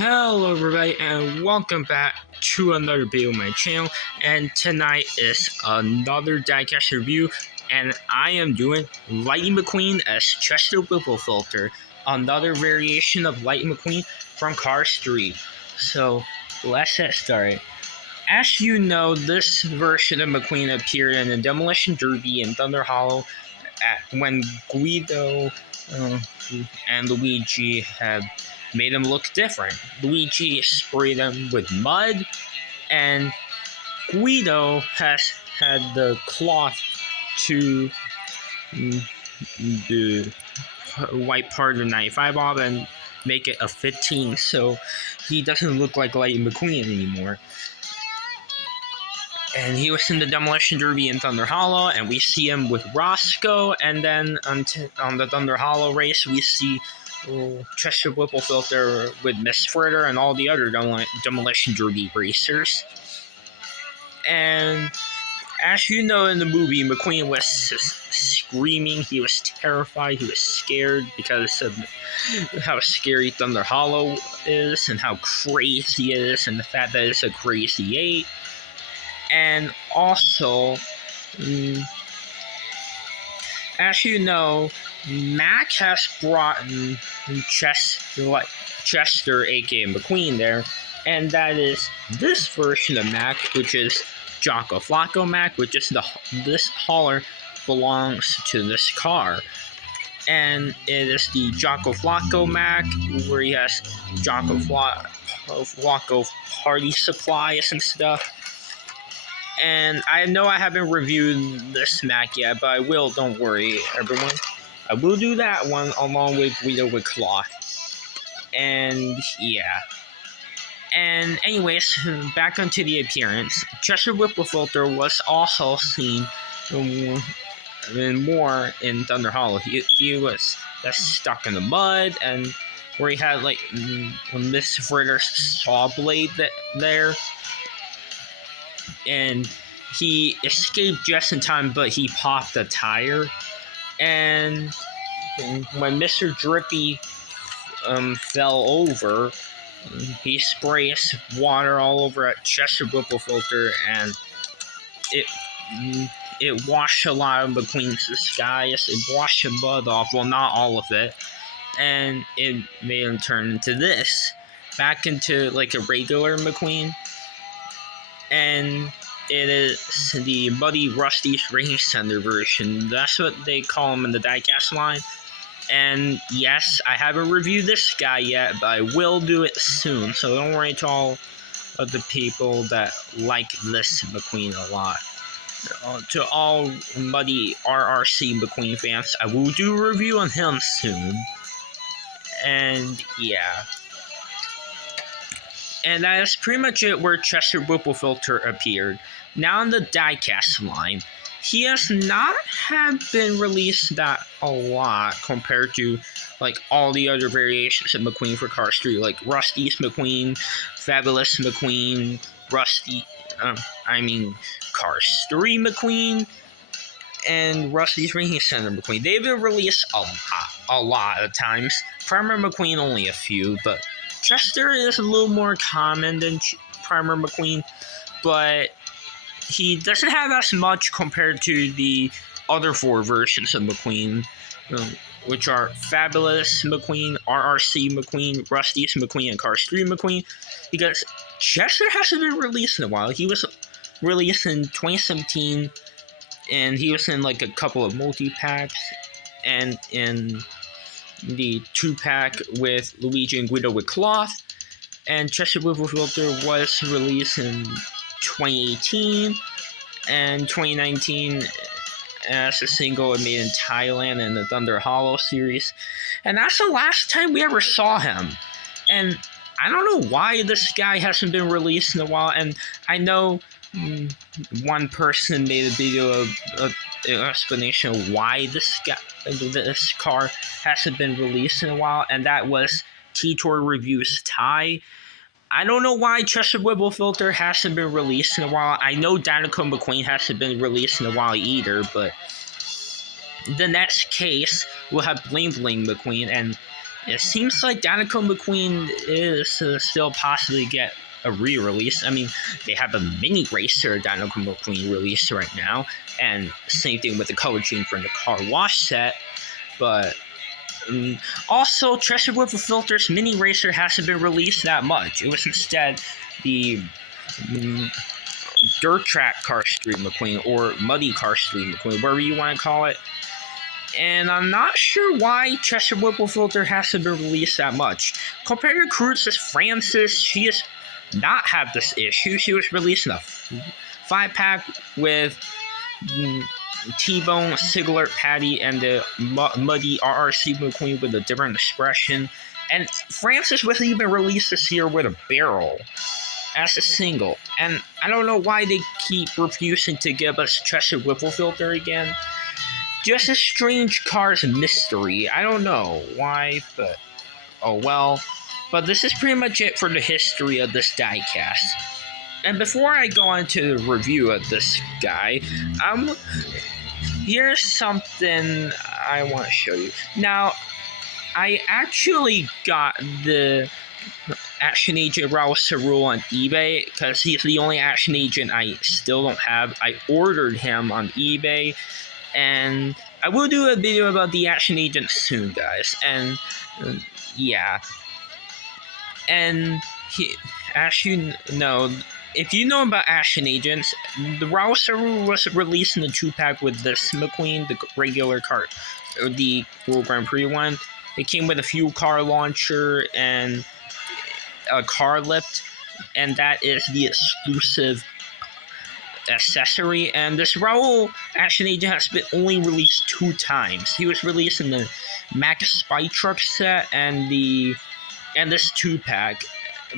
Hello everybody and welcome back to another video on my channel, and tonight is another Diecast review, and I am doing Lightning McQueen as Chester Whipplefilter, another variation of Lightning McQueen from Cars 3. So let's get started. As you know, this version of McQueen appeared in the Demolition Derby in Thunder Hollow when Guido and Luigi have made him look different. Luigi sprayed him with mud, and Guido has had the cloth to the white part of the 95 off and make it a 15, so he doesn't look like Lightning McQueen anymore. And he was in the Demolition Derby in Thunder Hollow, and we see him with Roscoe, and then on the Thunder Hollow race, we see Chester Whipplefilter with Miss Fritter and all the other Demolition Derby racers. And as you know, in the movie, McQueen was screaming. He was terrified. He was scared because of how scary Thunder Hollow is and how crazy it is, and the fact that it's a crazy 8. And also, as you know, Mac has brought Chester, aka McQueen, there, and that is this version of Mac, which is Jocko Flacco Mac, which is this hauler belongs to this car. And it is the Jocko Flacco Mac, where he has Jocko Flacco party supplies and stuff. And I know I haven't reviewed this Mac yet, but I will, don't worry, everyone. I will do that one along with Guido with Cloth. And yeah. And anyways, back onto the appearance. Chester Whipplefilter was also seen more in Thunder Hollow. He was stuck in the mud, and where he had like Miss Fritter's saw blade there. And he escaped just in time, but he popped a tire. And when Mr. Drippy fell over, he sprays water all over at Chester Whipplefilter, and it washed a lot of McQueen's disguise. It washed the mud off, well, not all of it, and it made him turn into this, back into like a regular McQueen. And it is the Muddy Rusty's Race Center version. That's what they call him in the Diecast line. And yes, I haven't reviewed this guy yet, but I will do it soon. So don't worry to all of the people that like this McQueen a lot. To all Muddy RRC McQueen fans, I will do a review on him soon. And yeah. And that is pretty much it where Chester Whipplefilter appeared. Now in the Diecast line, he has not been released that a lot compared to like all the other variations of McQueen for Cars 3, like Rusty's McQueen, Fabulous McQueen, Cars 3 McQueen, and Rusty's Racing Center McQueen. They've been released a lot of times. Primer McQueen only a few, but Chester is a little more common than Primer McQueen, but he doesn't have as much compared to the other 4 versions of McQueen, which are Fabulous McQueen, RRC McQueen, Rusty's McQueen, and Cars 3 McQueen, because Chester hasn't been released in a while. He was released in 2017, and he was in like a couple of multi-packs, and in the 2-pack with Luigi and Guido with Cloth. And Chester Whipplefilter was released in 2018 and 2019 as a single it made in Thailand in the Thunder Hollow series. And that's the last time we ever saw him. And I don't know why this guy hasn't been released in a while. And I know one person made a video of an explanation of why this car hasn't been released in a while, and that was T-Tour Reviews Thai. I don't know why Chester Whipplefilter hasn't been released in a while. I know Dinoco McQueen hasn't been released in a while either, but the next case will have Bling Bling McQueen, and it seems like Danica McQueen is still possibly get a re-release. I mean, they have a mini racer Danica McQueen release right now, and same thing with the color change from the car wash set. But also, Treasure Whipplefilter's mini racer hasn't been released that much. It was instead the dirt track car street McQueen, or muddy car street McQueen, whatever you want to call it. And I'm not sure why Treasure Whipplefilter hasn't been released that much. Compared to Cruises Francis, she has not had this issue. She was released in a 5-pack with T-Bone, Sigler, Patty, and the muddy RRC McQueen with a different expression. And Francis was even released this year with a barrel as a single. And I don't know why they keep refusing to give us Treasure Whipplefilter again. Just a strange car's mystery. I don't know why, but oh well. But this is pretty much it for the history of this diecast. And before I go on to the review of this guy, here's something I want to show you. Now, I actually got the Action Agent Raul Cerul on eBay because he's the only Action Agent I still don't have. I ordered him on eBay, and I will do a video about the Action Agent soon, guys. And yeah, and as you know, if you know about Action Agents, the Raul Cerul was released in the 2-pack with this McQueen, the regular car, or the World Grand Prix one. It came with a fuel car launcher and a car lift, and that is the exclusive accessory. And this Raul Action Agent has been only released 2 times. He was released in the Mac Spy Truck set and this 2-pack.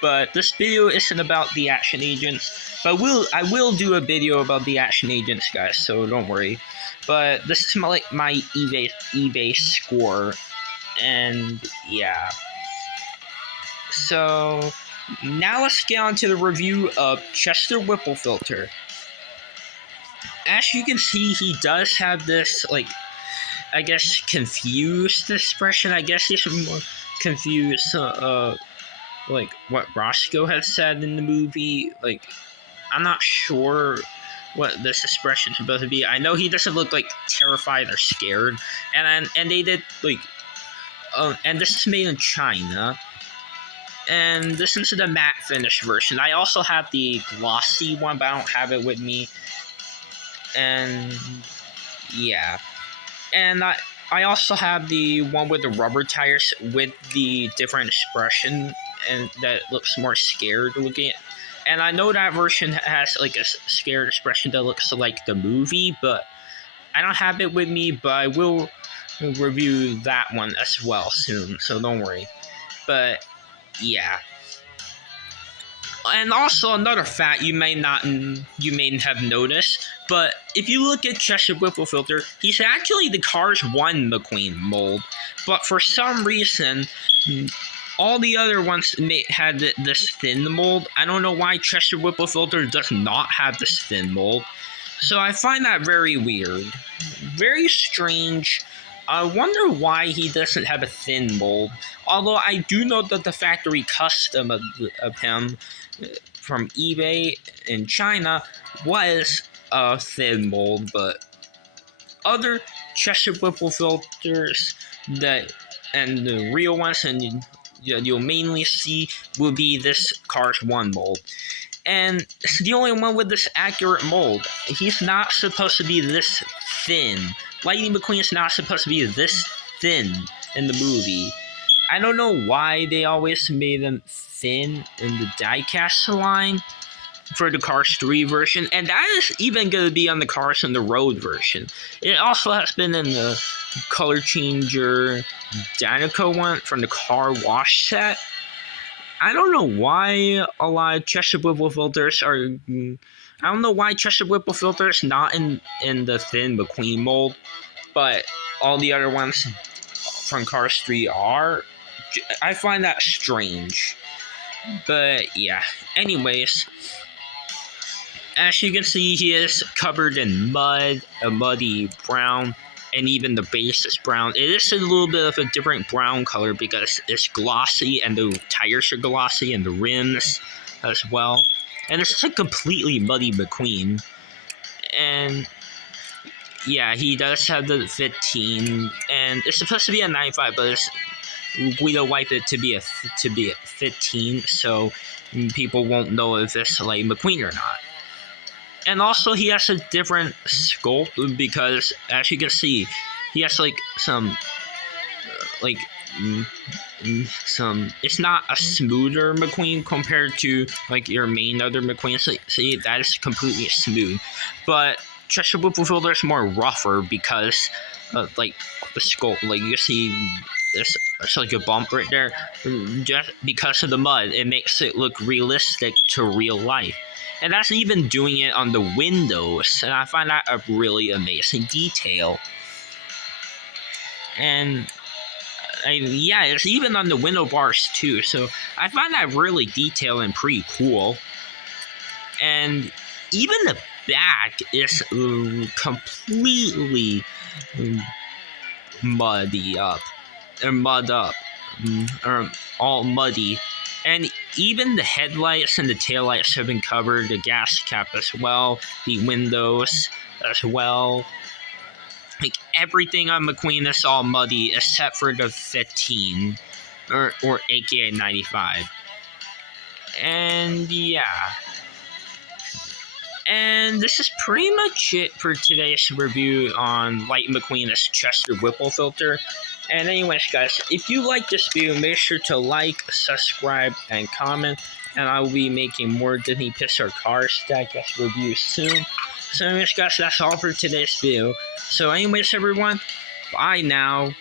But this video isn't about the Action Agents. But I will do a video about the Action Agents, guys, so don't worry. But this is my eBay score, and yeah. So now let's get on to the review of Chester Whipplefilter. As you can see, he does have this, like, I guess, confused expression. I guess he's more confused, like what Roscoe had said in the movie. Like, I'm not sure what this expression is supposed to be. I know he doesn't look like terrified or scared, and they did like, and this is made in China, and this is the matte finish version. I also have the glossy one, but I don't have it with me. And yeah, and I also have the one with the rubber tires with the different expression, and that looks more scared looking. And I know that version has like a scared expression that looks like the movie, but I don't have it with me. But I will review that one as well soon, so don't worry. But yeah. And also another fact you may have noticed, but if you look at Chester Whipplefilter, he's actually the Cars 1 McQueen mold, but for some reason, all the other ones had this thin mold. I don't know why Chester Whipplefilter does not have this thin mold, so I find that very weird, very strange. I wonder why he doesn't have a thin mold, although I do know that the factory custom of him from eBay in China was a thin mold, but other Chester Whipplefilters and the real ones and you'll mainly see will be this Cars 1 mold. And it's the only one with this accurate mold. He's not supposed to be this thin. Lightning McQueen is not supposed to be this thin in the movie. I don't know why they always made them thin in the diecast line for the Cars 3 version, and that is even going to be on the Cars on the Road version. It also has been in the color changer Danica one from the car wash set. I don't know why a lot of Chester Whipplefilters are. I don't know why Chester Whipplefilter is not in the thin McQueen mold, but all the other ones from Cars 3 are. I find that strange. But yeah, anyways, as you can see, he is covered in mud, a muddy brown, and even the base is brown. It is a little bit of a different brown color because it's glossy, and the tires are glossy, and the rims as well. And it's just a completely muddy McQueen. And yeah, he does have the 15, and it's supposed to be a 95, but we don't wipe it to be a 15, so people won't know if it's like McQueen or not. And also, he has a different sculpt because, as you can see, he has like some it's not a smoother McQueen compared to like your main other McQueen. So, see, that is completely smooth, but Chester Whipplefilter is more rougher because like the sculpt, like you see there's like a bump right there. Just because of the mud, it makes it look realistic to real life. And that's even doing it on the windows, and I find that a really amazing detail. And yeah, it's even on the window bars too, so I find that really detailed and pretty cool. And even the back is completely mud up, or all muddy. And even the headlights and the taillights have been covered, the gas cap as well, the windows as well. Like everything on McQueen is all muddy except for the 15, or aka 95. And yeah. And this is pretty much it for today's review on Light McQueen's Chester Whipplefilter. And anyways, guys, if you like this video, make sure to like, subscribe, and comment. And I will be making more Disney Pixar Cars Diecast reviews soon. So anyways, guys, that's all for today's video. So anyways, everyone, bye now.